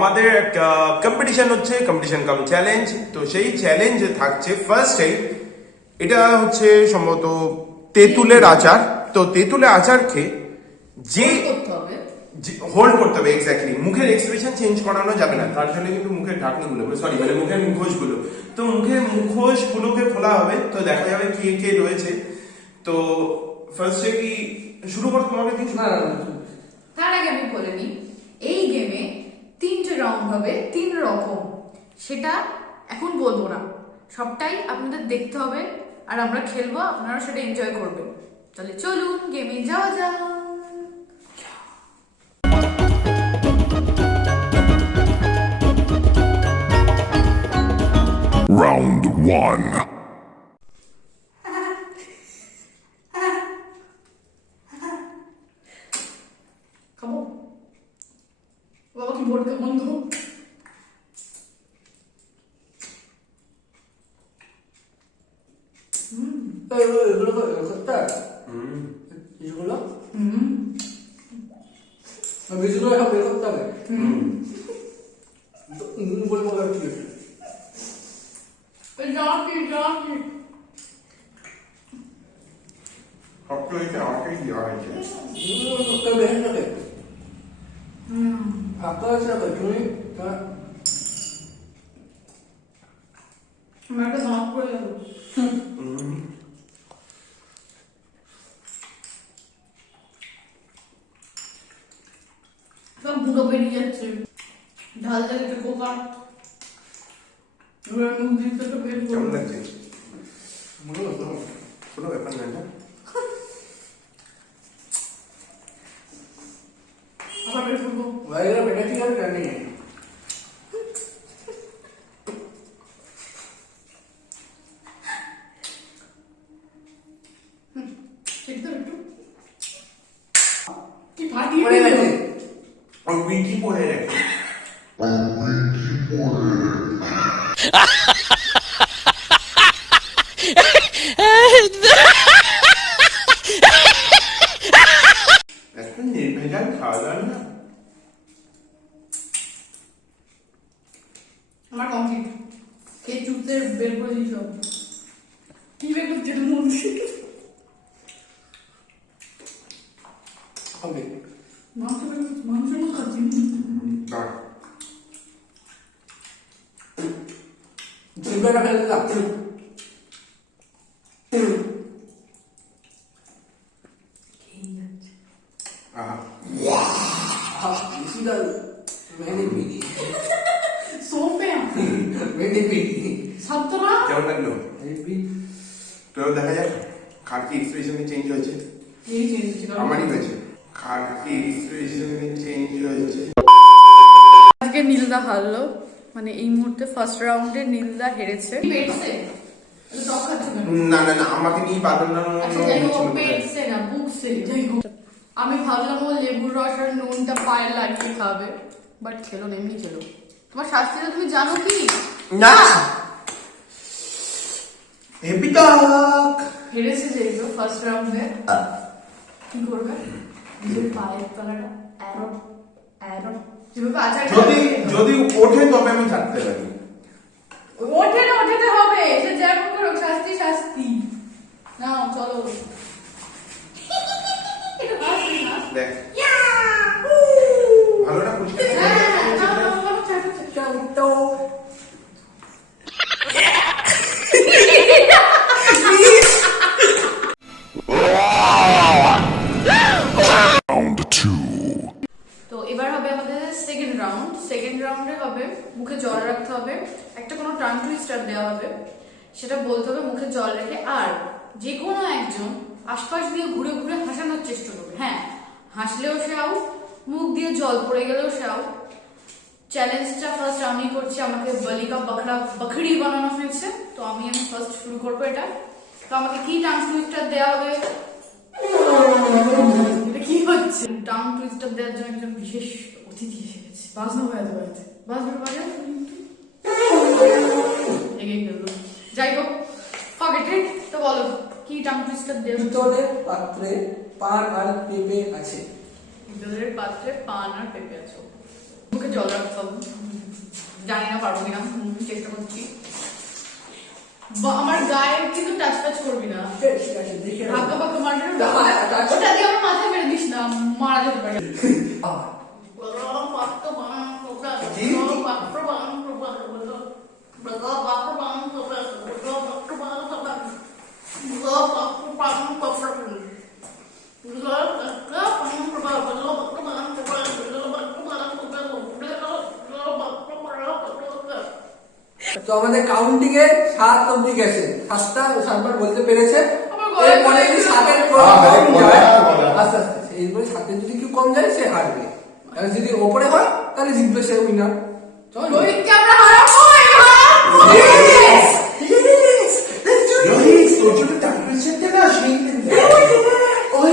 আমাদের কম্পিটিশন হচ্ছে, কম্পিটিশন কাম চ্যালেঞ্জ। তো সেই চ্যালেঞ্জে থাকছে ফার্স্টে, এটা হচ্ছে সম্ভবত তেঁতুলের আচার। তো তেঁতুলের আচার খেয়ে যে হোল্ড করতে হবে, এক্স্যাক্টলি মুখের এক্সপ্রেশন চেঞ্জ করানো যাবে না, তার জন্য কিন্তু মুখের ঢাকনিগুলো, সরি মানে মুখের মুখোশগুলো, তো মুখের মুখোশগুলোকে খোলা হবে, তো দেখা যাবে কে কে রয়েছে। তো ফার্স্টে কি শুরু করতে তোমাকে কিছু? না, তার আগে আমি বলে নিই, এই গেমে 3টে রাউন্ড হবে, 3 রকম। সেটা এখন বলবো না, সবটাই আপনাদের দেখতে হবে আর আমরা খেলবো, আপনারা সেটা এনজয় করবেন। তাহলে চলুন গেমে যাওয়া যাক। Round 1. খাবো বাবা, কি বোর্ডটা বন্ধ। এগুলো করতে বীজগুলো বীজগুলো সব বের করতে হবে। বলবো আর কি শক্ত হয়েছে, আমাকেই দেওয়া হয়েছে। ফাঁকা আছে তুমি আমার একটা দাঁত পড়ে গেল। সব বুড়ো বেরিয়ে যাচ্ছে, ঢাল যাচ্ছে পোকা। এবার মুখ দিয়ে তো বের কেমন করবো। লাগছে? কোনো ব্যাপার নয় না। আবার বের করবো। বাইরে বেটা ঠিক আছে জানি ঠিক তো একটু কি ফাটিয়ে পড়ে গেছে। আর উইকি পরে রাখি। একটা নির্ভেজাল খাওয়া দাওয়া না। আমার কমপ্লিট। কে চুপতে বের করে দিয়েছ? কি বের করছে এর মধ্যে? হবে মাংস বের করছে, মাংসের মতো খাচ্ছি। চিন্তাটা ফেলে দিলাম। সোফে সাতরা কেমন লাগলো? তো দেখা যাক কার কি এক্সপ্রেশন চেঞ্জ হয়েছে। এই চেঞ্জ ছিল আমারই হয়েছে। কার কি এক্সপ্রেশন চেঞ্জ হয়েছে। আজকে নীলদা হারলো, মানে এই মুহূর্তে ফার্স্ট রাউন্ডে নীলদা হেরেছে। পেটসে তো টক খাচ্ছে না। না না না, আমাকে নিয়ে পারবেন না। আচ্ছা যাই হোক, পেটসে না বুকসে, যাই হোক। আমি ভাবলাম ও লেবুর রস আর নুনটা পায়ে লাগিয়ে খাবে, বাট খেলো না, এমনি খেলো। তোমার শাস্তিটা তুমি জানো কি? না হেপি টক হেরেছে যে ফার্স্ট রাউন্ডে। কি করবে? নিজের পায়ের তলাটা অ্যারো অ্যারো যেভাবে আচার যদি যদি ওঠে তবে আমি থাকতে পারি। ওঠে না, ওঠেতে হবে, সে যেমন করুক, শাস্তি শাস্তি। নাও চলো। দেখ ভালো না পুচকে? Round 2. তো এবার হবে আমাদের সেকেন্ড রাউন্ড। সেকেন্ড রাউন্ডে হবে মুখে জল রাখতে হবে, একটা কোনো টাং টুইস্টার দেওয়া হবে, সেটা বলতে হবে মুখে জল রেখে। আর যে কোনো একজন আশপাশ দিয়ে ঘুরে ঘুরে হাসানোর চেষ্টা করবে। হ্যাঁ, হাসলেও সে আউট, মুখ দিয়ে জল পড়ে গেলেও সে আউট। চ্যালেঞ্জটা ফার্স্ট আমি করছি, আমাকে বলিকা বখড়ি বানানো হয়েছে, তো আমি ফার্স্ট শুরু করবো এটা। তো আমাকে কি টাং টুইস্টার দেওয়া হবে? এটা কি হচ্ছে? টাং টুইস্টার দেওয়ার জন্য একজন বিশেষ অতিথি এসে গেছে। বাজনা বাজাতে বাজাতে বাজনা বাজাতে এগিয়ে গেল। যাই হোক, ফরগেট। তো বলো কি টাং টুইস্টার দেওয়া? পিতলের পাত্রে পান আর পেঁপে আছে। পিতলের পাত্রে পান আর পেঁপে আছে। মুখে জল রাখতাম, জানি না পারবো কিনা, চেষ্টা করছি। আমার গায়ে কিন্তু টাচ টাচ করবি না, ঠিক আছে, দেখে নাও। হালকা পাকা মারবি না, ওটা দিয়ে আমার মাথায় মেরে দিস না, মারা যেতে পারে। তো আমাদের কাউন্টিং এ 7 অবধি গেছে, 7বার বলতে পেরেছে। আমার গলায় এরপরে যদি 7-এর কম যায়, আস্তে আস্তে এরপরে 7-এর যদি কেউ কম যায় সে হারবে, আর যদি ওপরে হয় তাহলে জিতবে সে উইনার। চল রোহিতকে আমরা হারাবো, রোহিত তোর জন্য টাকা চেতে না সেই ওই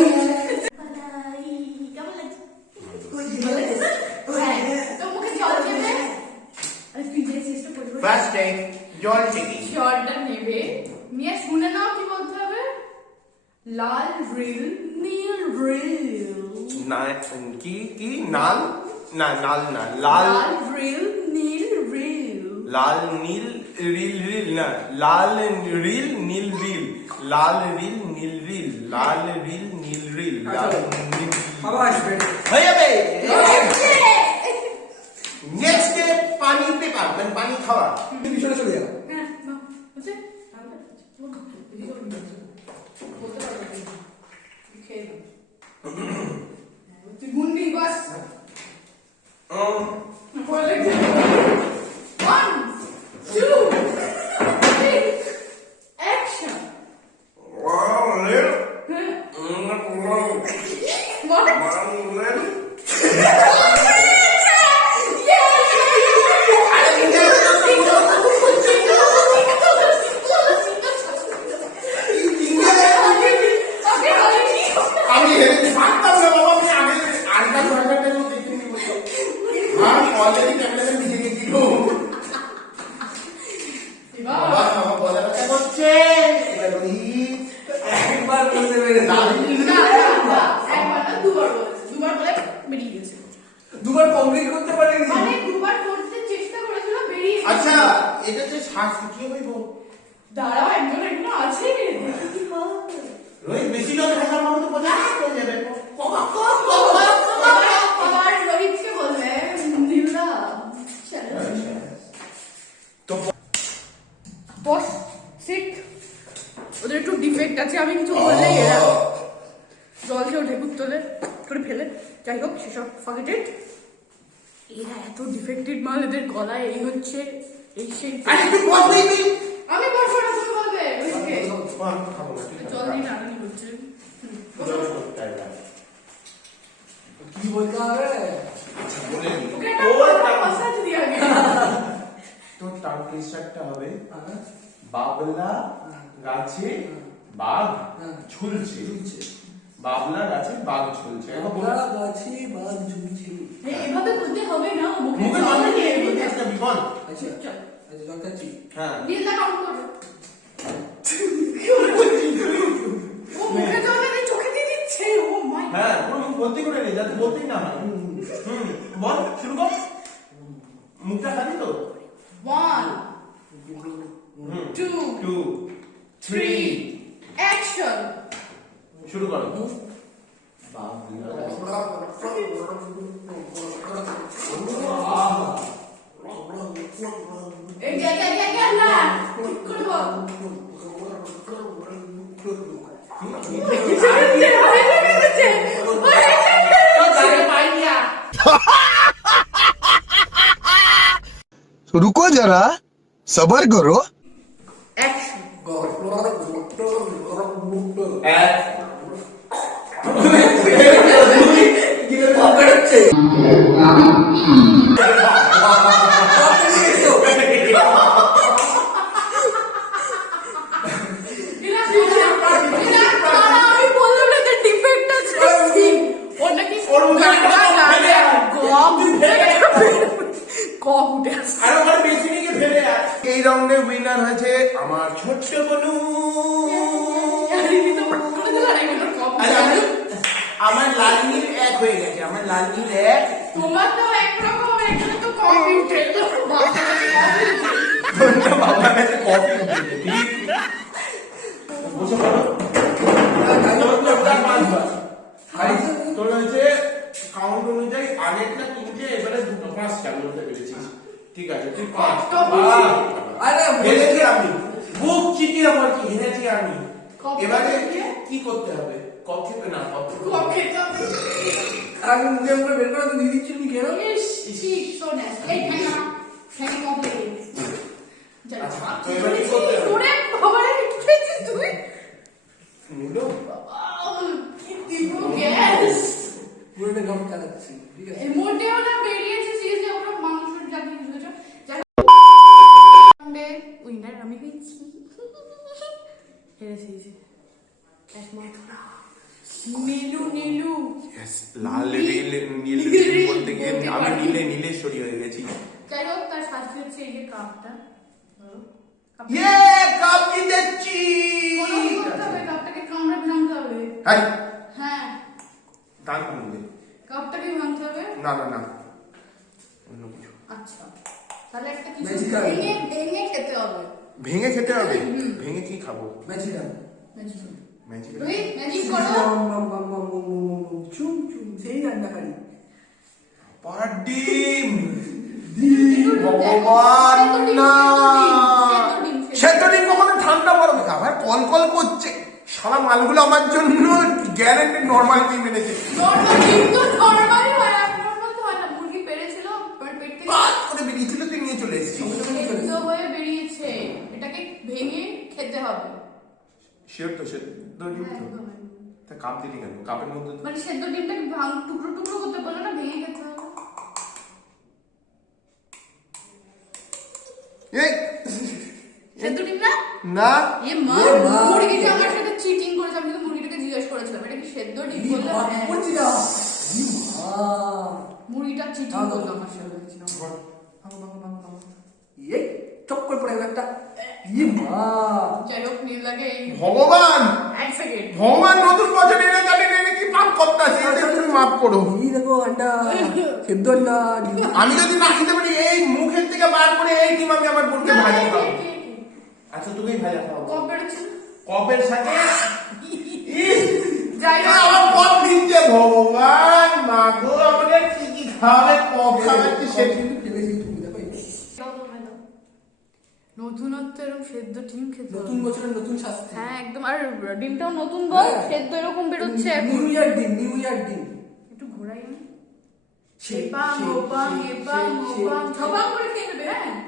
তো মুখে জল দেবে, আর তুই যে চেষ্টা করবি ফার্স্ট টাইম জল টেকিং। জলটা নেবে, নিয়ে শুনে নাও কি বলতে হবে। লাল রিল নীল রিল, না কি কি নাল না নাল না লাল লাল রিল নীল রিল, লাল নীল রিল রিল না লাল রিল নীল রিল, লাল রিল নীল রিল, লাল রিল নীল রিল, লাল নীল আবার আসবে। হয়ে যাবে। নেক্সট ডে পানি পেপার মানে পানি খাওয়া। পিছনে চলে যাও। হ্যাঁ না বুঝে বলতে পারবে খেয়ে তুই গুন্ডি বাস বলে 1 2 3 অ্যাকশন। আমি হেরে পারতাম না বাবা, আমি আগে আলটা ঘন্টাটা তো দেখে নিব তো। আর অলরেডি ক্যামেরাতে নিচে দিয়ে দিল। বাবা বাবা বলা কথা করছে এবার রোহিত একবার বলতে পেরেছে, দুবার বলে বেরিয়ে গেছে, 2বার কমপ্লিট করতে পারেনি। মানে দুবার করতে চেষ্টা করেছিল বেরিয়ে গেছে। আচ্ছা এটা যে শ্বাস কি হইব দাঁড়াও একজন এগুলো আছে রোহিত বেশি লোক থাকার মতো তো বোঝা হয়ে যাবে। আবার রোহিতকে বললে দিলদা তো বস সিট, ওদের একটু ডিফেক্ট আছে, আমি কিছু বললেই এরা জল খেয়ে ঢেকুর তোলে করে ফেলে, যাই হোক সেসব ফাগেটেড। এরা এত ডিফেক্টেড মাল, এদের গলায় এই হচ্ছে এই সেই। আরে তুই বলবি তুই আমি বলবো না, তুমি বলবে রোহিতকে। খাবো না ঠিক জল দিন আনি হচ্ছে কি বলতে হবে? আচ্ছা বলে নি ওকে একটা মাসাজ দিয়ে আগে। তোর টার্ম টুইস্টারটা হবে হ্যাঁ, বাবলা গাছে বাঘ হ্যাঁ। ঝুলছে, ঝুলছে। বাবলা গাছে বাঘ ঝুলছে। এখন বল বাবলা গাছে বাঘ ঝুলছে। এভাবে বলতে হবে না, মুখে মুখে জল কথা দিয়ে নিয়ে বলতে একটা হবে। বিপদ। আচ্ছা চল আচ্ছা, জল খাচ্ছি। হ্যাঁ দিলদা কাউন্ট করো। ও মুখে জল দিয়ে চোখে দিয়ে দিচ্ছে, ও মাই হ্যাঁ পুরো মুখ ভর্তি করে নে যাতে বলতেই না হয়। বল শুরু কর, মুখটা খালি তো। 1 2 2 3 অ্যাকশন। শুরু করো। এই কে না ঠিক করে বল। रुको जरा सबर करो। অ্যাকশন। আমি বললাম না যে ডিফেক্ট আছে, ওর নাকি ওর মুখে একটা লাগে গম কম উঠে আসছে। আর আমার বেশি নিয়ে ফেলে আর এই রাউন্ডে উইনার হয়েছে আমার ছোট্ট বনু। আমার লাল নীল 1 হয়ে গেছে, আমার লাল নীল 1 তোমার তো একরকম, এখানে তো কফি উঠে বাবার কাছে কফি উঠেছে, ঠিক? বসে পড়ো। তোর হয়েছে কাউন্ট অনুযায়ী আগেরটা তিনটে, এবারে দুটো, পাঁচটা বলতে পেরেছিস। ঠিক আছে, তুই পাঁচ। আরে হেরেছি আমি, বুক চিঠি আমার কি হেরেছি আমি। কফি এবারে খেতে? কি করতে হবে? কফি খেতে না, কফি খেতে। কফি যাবে। আমি মুখে মুখে বের করে তো দিয়ে দিচ্ছি তুমি কেন? ইস, so nasty. এই ঠ্যাঙা কমপ্লিট। যা, আচ্ছা, তো এবার কি করতে হবে? ওরে বাবা রে, কি খেয়েছিস তুই? নিলো? আউ, কি তীব্র গ্যাস। পুরোটা গম চালাচ্ছি, ঠিক আছে? এই মোটেও না বেরিয়েছে যে ওরা মাংসের জাতি বুঝেছো। উইনার আমি হয়েছি। হেরেছি যে। একমাত্র নীলু নীলু। Yes, লাল নীল নীল বলতে গিয়ে আমি নীলেশ্বরী হয়ে গেছি। যাই হোক, তার শাস্তি হচ্ছে এই যে কাপটা। কাপটা- ইয়ে, কাপ নিতেছি। কোনো কি করতে হবে? কাপটাকে কামড়ে ভাঙতে হবে। হাই, হ্যাঁ, টান করুন। কাপটাকে ভাঙতে হবে। না না না, অন্য কিছু। আচ্ছা, তাহলে একটা কিছু Magical. ভেঙে ভেঙে খেতে হবে। ভেঙে খেতে হবে? ভেঙে কি খাবো? ম্যাজিকাল। ম্যাজিক। রোহিত, ম্যাজিক করো। চুম চুম সেই রান্নাকারী। ডিম। ভগবান না, সেদ্ধ ডিম কখনো ঠান্ডা গরমে আবার কল কল করছে। সারা মালগুলো আমার জন্য গ্যারান্টি নরমাল ডিম এনেছে। নরমাল ডিম তো নরমালই হয়, নরমাল তো হয় না। মুরগি পেরেছিল, ওর পেট থেকে পাত করে বেরিয়েছিল, তুই নিয়ে চলে এসেছিস। সেদ্ধ হয়ে বেরিয়েছে। এটাকে ভেঙে খেতে হবে। শিওর তো সেদ্ধ ডিম তো? একদম। তা কাপ দিলি কেন? কাপের মধ্যে তো- মানে সেদ্ধ ডিমটাকে টুকরো টুকরো করতে বললো না, ভেঙে খেতে হবে। এই, সেদ্ধ ডিম না? না এ মা, এ মা। মুরগিটা আমার সাথে চিটিং করেছে। আমি তো মুরগিটাকে জিজ্ঞেস করেছিলাম এটা কি সেদ্ধ ডিম বললো হ্যাঁ। মুরগিটা চিটিং করলো আমার সাথে। চক্কর পড়ে গেল একটা। ই মা, যাই হোক, নীল লাগে এই ভগবান, এক সেকেন্ড। ভগবান নতুন বছর এনে জানেন এনে কি পাপ করতে আছে, তুমি মাফ করো। এই দেখো আন্ডা, সেদ্ধ আন্ডা। আমি যদি না খেতে পারি এই মুখের থেকে বার করে এই ডিম আমি আমার বোনকে ভাজা খাবো। আচ্ছা, তুই ভাজা খাবো। কপ বেরোচ্ছে। কপের সাথে যাই হোক, আমার কপ দিচ্ছে। ভগবান মা গো, আমাদের কি কি খাবে? কপ খাওয়াচ্ছি সে ফেলেছি তুমি দেখো। নতুনত্ব এরকম সেদ্ধ ডিম খেতে হবে। নতুন বছরের নতুন শাস্তি। হ্যাঁ একদম। আর ডিমটাও নতুন বল, হ্যাঁ। সেদ্ধ এরকম বেরোচ্ছে এখন। নিউ ইয়ার ডিম, নিউ ইয়ার ডিম। একটু ঘোরাই না। সেই, এপাং সেই, ওপাং সেই, এপাং সেই, ওপাং সেই। ছপাং করে খেয়ে নেবে। হ্যাঁ,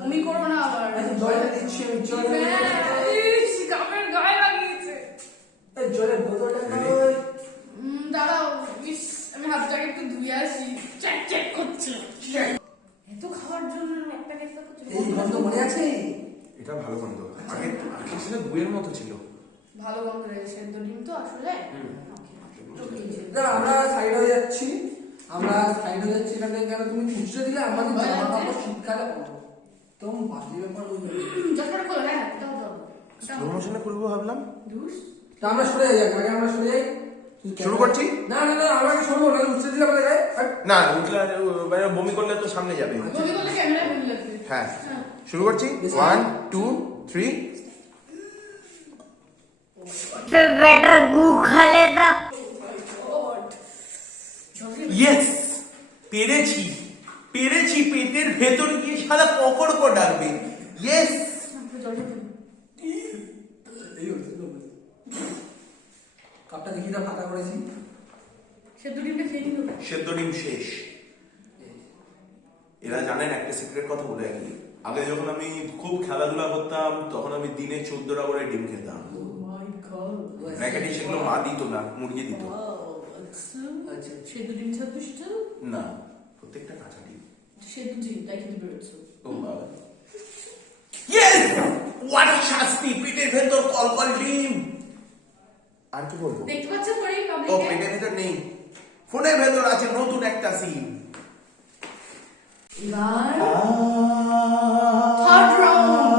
বমি করো না আবার। আচ্ছা, জলটা দিচ্ছি আমি, জল। হ্যাঁ, ইস, কাপের গায়ে লাগিয়েছে। এই জলের বোতলটা দাও। দাঁড়াও, ইস, আমি হাতটাকে একটু ধুয়ে আসি। চেক চেক করছে। এত খাওয়ার জন্য একটা কেসটা করছে। এই গন্ধ মনে আছে? এটা ভালো গন্ধ। আগে সেটা গুয়ের মতো ছিল। ভালো গন্ধ রয়েছে। সেদ্ধ ডিম তো আসলে না, আমরা সাইড হয়ে যাচ্ছি। আমরা সাইড হয়ে যাচ্ছি এখান থেকে। কেন তুমি খুঁজতে দিলে আমাদের জামা কাপড় শীতকালে একদম বাজে ব্যাপার বলবে। যখন খোলো। হ্যাঁ, এটা হতো। প্রমোশনে করবো ভাবলাম। ধুস। তা আমরা সরে যাই, আগে আমরা সরে যাই। শুরু করছি? না না না, আমরা সরবো না, উঠতে দিলে আমরা যাই। না, উঠলে মানে বমি করলে তো সামনে যাবে। বমি করলে ক্যামেরায় বমি লাগবে। হ্যাঁ, শুরু করছি। 1 2 3। बेटा गू खा लेता। ইয়েস, পেরেছি পেরেছি। পেটের ভেতর গিয়ে সারা পকড় ডাকবে। ইয়েস। এই হচ্ছে তো। কাপটা দেখি না ফাঁকা করেছি। সেদ্ধ ডিমটা খেয়ে নিল। সেদ্ধ ডিম শেষ। এরা জানেন একটা সিক্রেট কথা বলে রাখি। আগে যখন আমি খুব খেলাধুলা করতাম তখন আমি দিনে 14টা করে ডিম খেতাম। প্যাকেটে সেগুলো মা দিত না, মুরগি দিত। আচ্ছা, সেদ্ধ ডিম ছাড়ছিস? না, প্রত্যেকটা কাঁচা ডিম। সেদ্ধ ডিম তাই খেতে বেরোচ্ছ। ও বাবা, ইয়েস, হোয়াট শাস্তি। পেটের ভেতর কলকল ডিম। আর কি বলবো? দেখতে পাচ্ছ পরেই ও পাবলিকে। পেটের ভেতর নেই, ফোনের ভেতর আছে নতুন একটা সিম। এবার থার্ড রাউন্ড।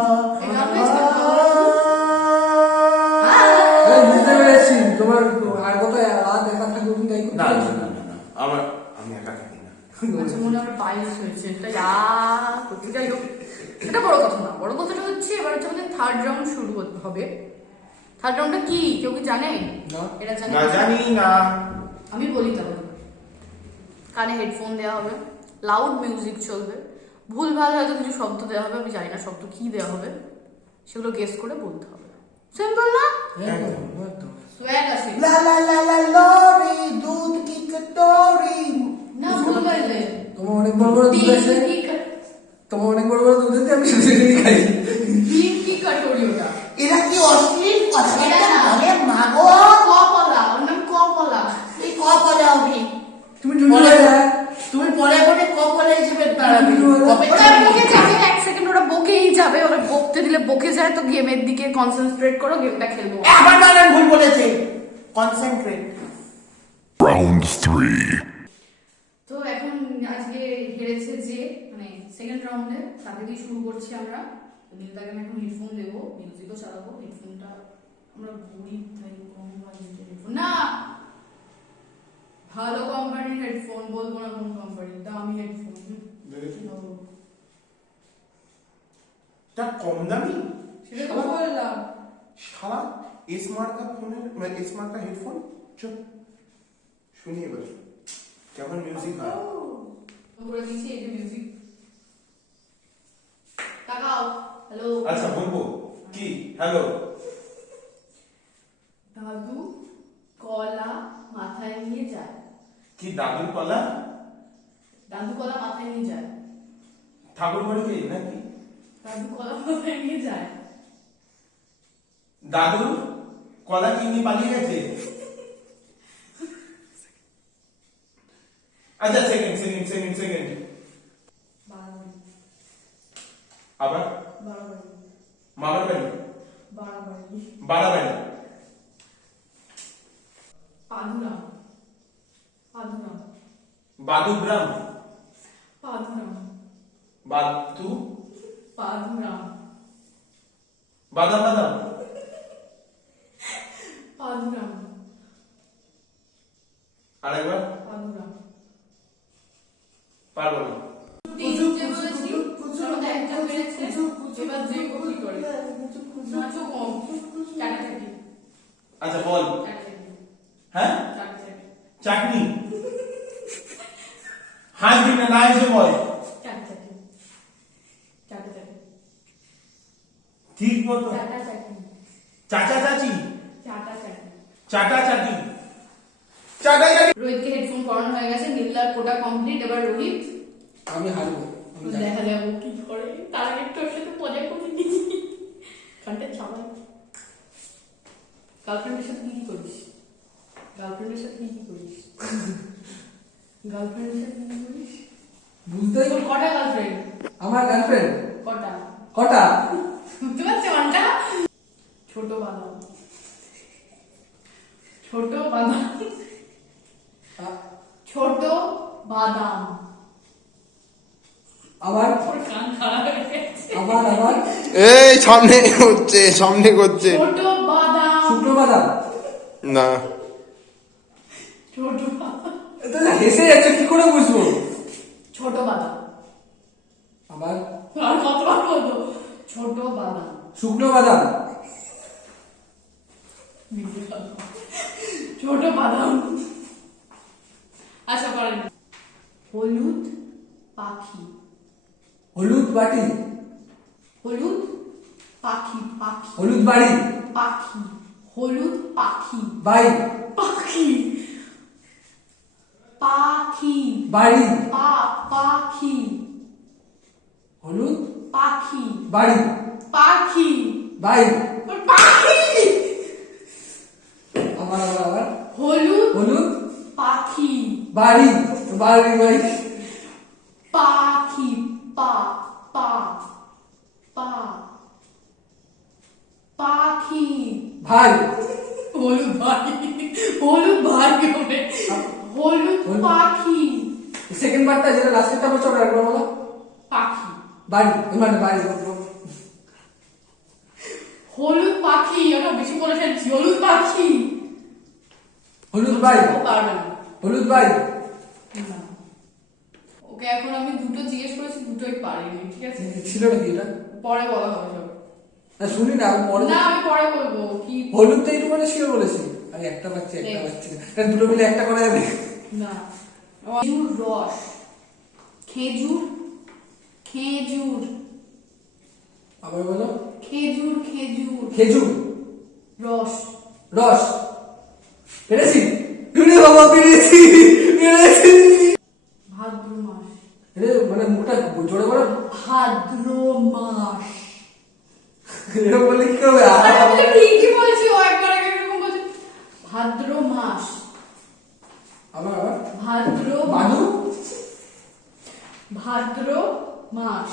বুঝতে পেরেছি তোমার আর কত রাত একা থাকবে তুমি তাই না করতে না না না আমি একা থাকি না। আচ্ছা মনে হয় বাইশ হয়েছে এটা করতে যাই হোক এটা বড় কথা না, বড় কথাটা হচ্ছে এবার হচ্ছে আমাদের থার্ড রাউন্ড শুরু হবে। থার্ড রাউন্ডটা কি কেউ কি জানে? না। এটা জানি না জানি না। আমি বলি তাহলে। কানে হেডফোন দেওয়া হবে, লাউড মিউজিক চলবে, ভুলভাল হয়তো কিছু শব্দ দেওয়া হবে, আমি জানি না শব্দ কি দেওয়া হবে, সেগুলো গেস করে বলতে হবে। সিম্পল না? একদম একদম সোয়াগ আছে লা লা লা লা লরি দুধ কি কটোরি। না, ভুল বললে তোমার অনেক বড় বড় দুধ আছে, তোমার অনেক বড় বড় দুধ আছে, আমি শুধু শুধু খাই। ডিম কি কাটরি ওটা? এরা কি অশ্লীল কথা এটা না। বলে মাগো। কপলা, ওর নাম কপলা। এই কপলা উঠি তুমি জুনিয়র হয়ে তুমি পরে পরে কপলা হিসেবে দাঁড়াবে। ওটা বকে যাবে, এক সেকেন্ড ওরা বকেই যাবে, ওরা বকতে দিলে বকে যায়, তো গেমের দিকে কনসেন্ট্রেট করো, গেমটা খেলবো। আবার বানান ভুল বলেছে। কনসেন্ট্রেট। Round 3. তো এখন আজকে হেরেছে যে মানে সেকেন্ড রাউন্ডে, তাকে দিয়ে শুরু করছি আমরা। নীলদাকে আমি এখন হেডফোন দেবো, মিউজিকও চালাবো। হেডফোনটা আমরা গরিব তাই কম বাজেটের হেডফোন না, ভালো কোম্পানির হেডফোন, বলবো না কোন কোম্পানির, দামি হেডফোন। তা কম দামি সেটা তো বললাম। সারা এস মার্কা ফোনের মানে এস মার্কা হেডফোন। চুপ শুনি এবার কেমন মিউজিক হয়। করে দিয়েছি এই যে মিউজিক। তাকাও, হ্যালো। আচ্ছা বলবো কি হ্যালো। দাদু কলা মাথায় নিয়ে যায়। কি দাদুর কলা? দাদু কলা মাথায় নিয়ে যায়। ঠাকুর বাড়িতে নাকি? দাদু কলা মাথায় নিয়ে যায়। দাদু কলা কিনে পালিয়ে গেছে। আচ্ছা সেকেন্ড বাড়াবাড়ি আবার বাড়াবাড়ি মামার বাড়ি বাড়াবাড়ি বাড়াবাড়ি পাদুরাম পাদুরাম বাদুগ্রাম পাদুরাম বাদু পাদুরাম বাদাম বাদাম পাদুরাম আরেকবার পাদুরাম। পারবো না। তিনটে বলেছি, সবাই একটা পেরেছে, এবার যে কি করে নাচো কম, চাটাচাটি আচ্ছা বল। চাটাচাটি হ্যাঁ চাটাচাটি চাটনি হাসবি না না এসে বল চাটাচাটি চাটাচাটি ঠিক মতো। চাটাচাটি চাচা চাচি চাটাচাটি। চাটা চাটি চাটা চাটি। রোহিতকে হেডফোন পরানো হয়ে গেছে, নীলার কোটা কমপ্লিট। এবার রোহিত আমি হারবো, আমি জানি। দেখা যাবো কি করে। তার আগে একটু ওর সাথে মজা করে নিয়েছি, কানটা চালাই। গার্লফ্রেন্ডের সাথে কি করিস? গার্লফ্রেন্ডের সাথে কি করিস? গার্লফ্রেন্ডের সাথে কি করিস? বুঝতেই তোর কটা গার্লফ্রেন্ড? আমার গার্লফ্রেন্ড কটা? কটা? বুঝতে পারছি অনটা। ছোট বাদাম ছোট বাদাম ছোট বাদাম। আবার ওর কান খারাপ হয়ে গেছে। আবার এই সামনে করছে ছোট বাদাম শুকনো বাদাম। না ছোট বাদাম এটা না হেসে যাচ্ছে, কি করে বুঝবো? ছোট বাদাম। আবার আর কতবার বলবো? ছোট বাদাম শুকনো বাদাম। ছোট বাদাম। আচ্ছা করেন। হলুদ পাখি হলুদ বাটি। হলুদ পাখি পাখি হলুদ বাড়ি। পাখি হলুদ পাখি বাই পাখি পাখি বাড়ি। পাখি হলুদ পাখি বাড়ি পাখি বাই। পাখি। আবার আবার আবার হলুদ হলুদ পাখি বাড়ি বাড়ি বাই। পাখি পা পা পা পাখি ভাই হলুদ ভাই হলুদ ভাই হবে হলুদ পাখি সেকেন্ড পার্টটা যেটা লাস্টেরটা বলছো ওটা একবার বলো। পাখি বাড়ি মানে বাড়ি। হলুদ পাখি, ওটা বেশি বলে ফেলছি, হলুদ পাখি। হলুদ বাই, ও পারবে না। হলুদ বাই। না। ওকে এখন আমি দুটো জিজ্ঞেস করেছি, দুটোই পারিনি, ঠিক আছে? ছিল নাকি এটা? পরে বলা হবে সব। না শুনি না, আমি পরে না আমি পরে বলবো কি। হলুদ তো একটু মানে শিওর বলেছি। আমি একটা পাচ্ছি, একটা Next. পাচ্ছি না। তাহলে দুটো মিলে একটা করা যাবে? না। খেজুর রস, খেজুর, খেজুর, আবার বলো। খেজুর, খেজুর খেজুর রস, রস। পেরেছি, পেরে বাবা, পেরেছি, পেরেছি। ভাদ্র মাস, এটা মানে মুখটা জোরে বলো। ভাদ্র মাস। এটা বললে কি করবে? আরে আমি তো ঠিকই বলছি, ও একবার আগে এরকম বলছে। ভাদ্র মাস, আবার আবার। ভাদ্র, বাদু। ভাদ্র মাস,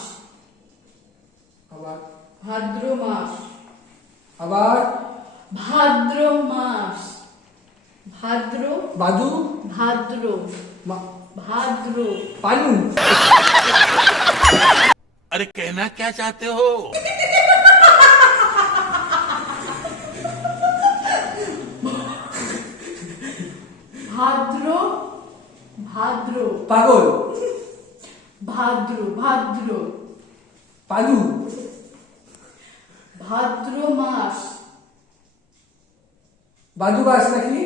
আবার ভাদ্র মাস, আবার ভাদ্র মাস, ভাদ্র, বাদু। ভাদ্র, মা- ভাদ্র, পানু। अरे कहना क्या चाहते हो? ভাদ্র, ভাদ্র, পাগল। ভাদ্র, ভাদ্র, পালু। ভাদ্র মাস, বাদু বাস নাকি?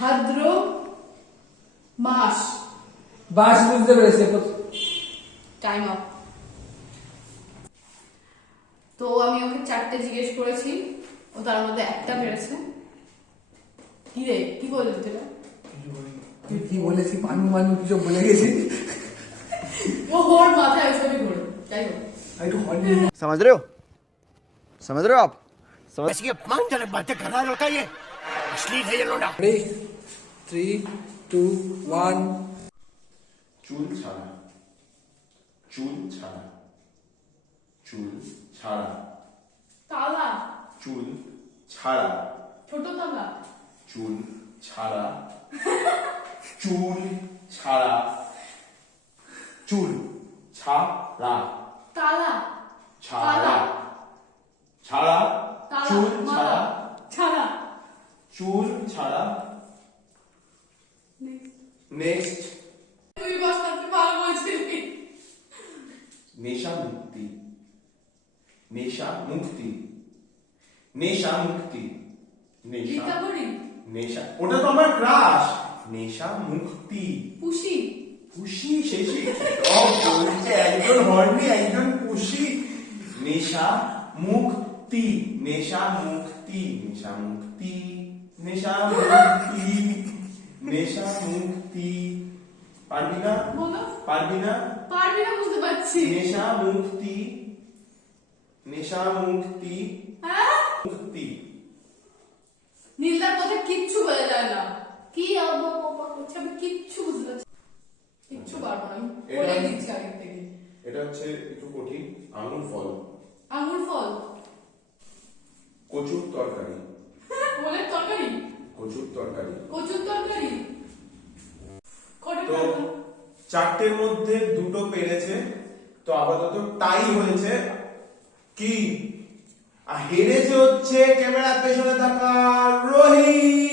ভাদ্র মাস। বাস বুঝতে পেরেছে। Time up. তো আমি ওকে চারটে জিজ্ঞেস করেছি, ও তার মধ্যে একটা পেরেছে। কি রে, কি বললি তুই? তুই কি বলেছি? পানু মানু কিছু বলে গেছি। ও ওর মাথায় ওসবই ঘোরে। যাই হোক, আর একটু হল। समझ रहे हो? समझ रहे हो आप? समझ ऐसी अपमानजनक बातें कर रहा है लड़का ये। अश्लील है ये लोड़ा। 3, 2, 1। চুল ছাড়া, চুল ছাড়া, চুল ছাড়া, তালা, চুল ছাড়া, ছোট তালা, চুল ছাড়া, চুল ছাড়া, চুল ছাড়া, তালা, ছাড়া, ছাড়া, তালা, চুল মালা, ছাড়া, ছাড়া। চুল ছাড়া। নেক্সট, তুই বসাতে ভালো বলছিলি। নেশা মুক্তি, নেশা মুক্তি, নেশা মুক্তি, নেশা, রিকাভারি, নেশা, ওটা তো আমার ক্রাশ। নেশা মুক্তি, পুষি, খুশি শেষে সব বলছে, একজন হয়নি একজন খুশি। নেশা মুক্তি, নেশা মুক্তি, নেশা মুক্তি, নেশা মুক্তি, নেশা মুক্তি। পারবি না? বলো। পারবি না? পারবি না বুঝতে পারছি। নেশা মুক্তি, নেশা মুক্তি, হ্যাঁ, মুক্তি। নীলদার কথা কিচ্ছু বোঝা যায় না। কি আবহাওয়া করছে আমি কিচ্ছু বুঝতে পারছি না। কিচ্ছু পারবো না, আমি বলে দিচ্ছি আগে থেকে। এটা হচ্ছে একটু কঠিন। আঙুর ফল, আঙুর ফল, কচুর তরকারি, ওলের তরকারি, কচুর তরকারি। কচুর তরকারি। কটা তো পারবো? চারটের মধ্যে দুটো পেরেছে, তো আপাতত টাই হয়েছে। কি আর হেরেছে হচ্ছে ক্যামেরার পেছনে থাকা রোহিত।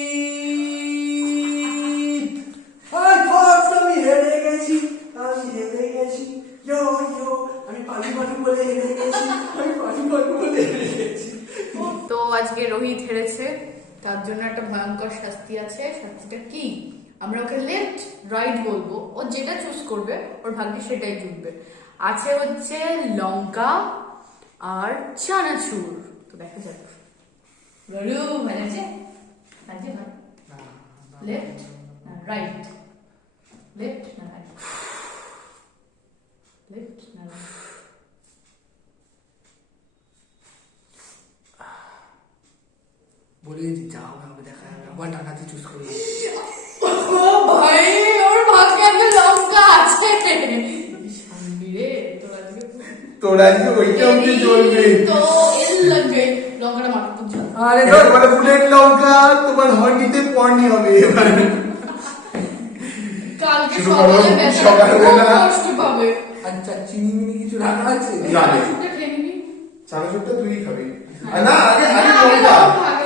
আমি হেরে গেছি, আমি হেরে গেছি। ইয়ো ইয়ো, আমি পালু পালু বলে হেরে গেছি, আমি পালু পালু বলে হেরে গেছি। তো আজকে রোহিত হেরেছে, তার জন্য একটা ভয়ঙ্কর শাস্তি আছে। শাস্তিটা কি? আমরা ওকে লেফট রাইট বলবো, ও যেটা চুজ করবে ওর ভাগ্যে সেটাই জুটবে। আছে হচ্ছে লঙ্কা আর চানাচুর। তো দেখা যাক। রলু ভালো আছে না? লেফট না রাইট? লেফট না রাইট? লেফট না রাইট? বলে দিচ্ছি যা হবে দেখা যাবে। আবার ডাকাতি চুজ করলাম। ও ভাই, ওর ভাগ্যে একটা লঙ্কা আছে। শান্তি রে, তোর আজকে তোর আজকে ওইটা অব্দি চলবে। তো এল লাগবে লঙ্কাটা মারতে তো যা। আরে এবার বুলেট লঙ্কা তোমার হর্নিতে পর্নি হবে এবার। কালকে শুরু করো, সকালে বেলা সকালবেলা। কষ্ট পাবে। আচ্ছা, চিনি মিনি কিছু রাখা আছে? না রে। ওটা খেয়ে নিবি। চানাচুরটা তুই খাবি না আগে আগে লঙ্কা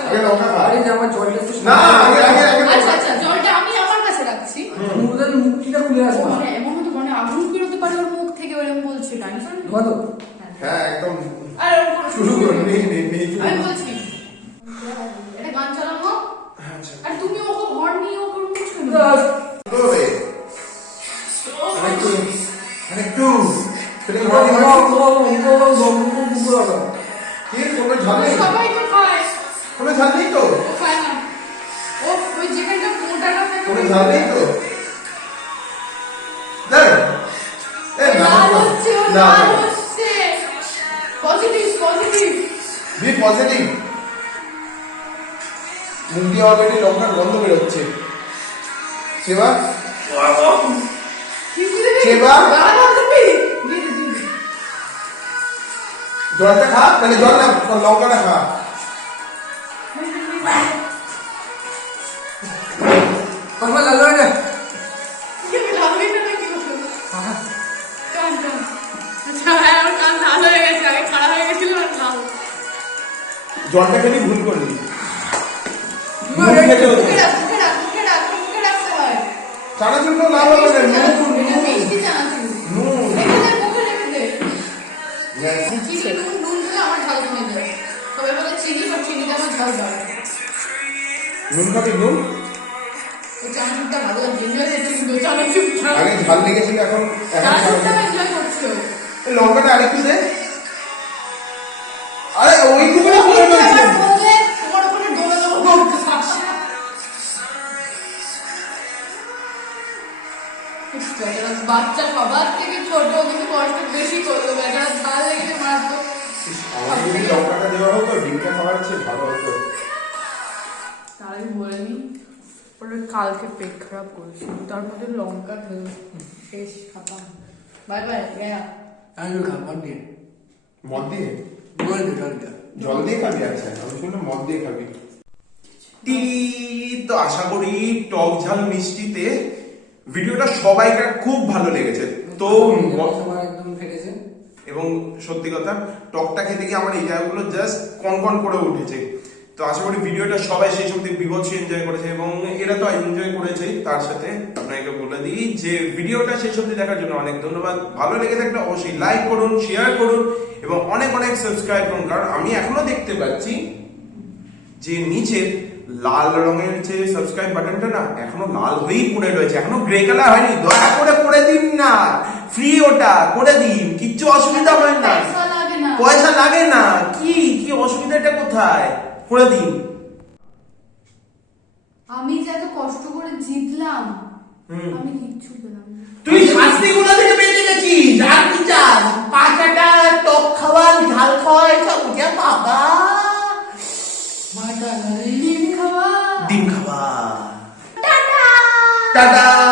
আগে লঙ্কা খা আরে যে আমার জলটা একটু না আগে আগে আগে আচ্ছা আচ্ছা জলটা আমি আমার কাছে রাখছি তুমি ওদের মুখটা খুলে ও আসবা মানে এমন হতো মানে আগুন বেরোতে পারে ওর মুখ থেকে ওরকম বলছে ডাইনোসর ধোয়া তো হ্যাঁ একদম আর ওর কোনো শুরু কর নেই নেই নেই আমি বলছি এটা গান চালানো আচ্ছা আর তুমি ওকে হর্ন নিয়ে ওকে মুখে ওরে আরেকটু সেটা কি কোনো ঝাল নেই সবাই তো খায় কোনো ঝাল নেই তো ও খায় না ও ওই যেখানটা মোটাটা থাকে কোনো ঝাল নেই তো দেখ এ না লাল হচ্ছে ও না লাল হচ্ছে পজিটিভ পজিটিভ বি পজিটিভ মুখ দিয়ে অলরেডি লঙ্কার গন্ধ বেরোচ্ছে সেবা সেবা জলটা খা তাহলে জল না লঙ্কাটা খা আমার লাগলো না জলটা খেলে ভুল করলি মুখ খেতে হতো চানাচুর তো লাভ হবে না নুন নুন খাবি নুন আগে ঝাল লেগেছিল এখন এই লঙ্কাটা আরেকটু দে আরে ওইটুকু না করে রয়েছে বাচ্চা সবার থেকে ছোট কিন্তু কষ্ট বেশি করলো বেচারা ঝাল লেগেছে মারতো আমার যদি লঙ্কাটা দেওয়া হতো ডিমটা খাওয়ার চেয়ে ভালো হতো তার আমি বলিনি ওরা কালকে পেট খারাপ করেছিল তার মধ্যে লঙ্কা ঢেলে শেষ খাতাম বাই বাই গয়া আমি খাবার দিয়ে মদ দিয়ে জল দিয়ে জল দিয়ে জল দিয়ে খাবি আচ্ছা আমি শুনলাম মদ দিয়ে খাবি তো আশা করি টক ঝাল মিষ্টিতে ভিডিওটা সবাইকার খুব ভালো লেগেছে তো সবার একদম ফেটেছে এবং সত্যি কথা টকটা খেতে গিয়ে আমার এই জায়গাগুলো জাস্ট কনকন করে উঠেছে তো আশা করি ভিডিওটা সবাই সেই সব বিভৎস এনজয় করেছে এবং এরা তো এনজয় করেছে তার সাথে আপনাকে বলে দিই যে ভিডিওটা সেই সব দেখার জন্য অনেক ধন্যবাদ ভালো লেগে থাকলে অবশ্যই লাইক করুন শেয়ার করুন এবং অনেক অনেক সাবস্ক্রাইব করুন কারণ আমি এখনো দেখতে পাচ্ছি যে নিচের লাল রঙের যে সাবস্ক্রাইব বাটনটা না এখনো লাল হয়েই পড়ে রয়েছে এখনো গ্রে কালার হয়নি দয়া করে দিন না ফ্রি ওটা করে দিন কিচ্ছু অসুবিধা হয় না পয়সা লাগে না পয়সা লাগে না কি কি অসুবিধাটা কোথায় করে দিন আমি যে এত কষ্ট করে জিতলাম আমি কিচ্ছু পেলাম না তুই শাস্তিগুলো থেকে বেঁচে গেছিস আর কি চাস পাটাটা টক খাওয়া ঝাল খাওয়া এসব উঠে বাবা ডিম খাওয়া ডিম খাওয়া টাটা টাটা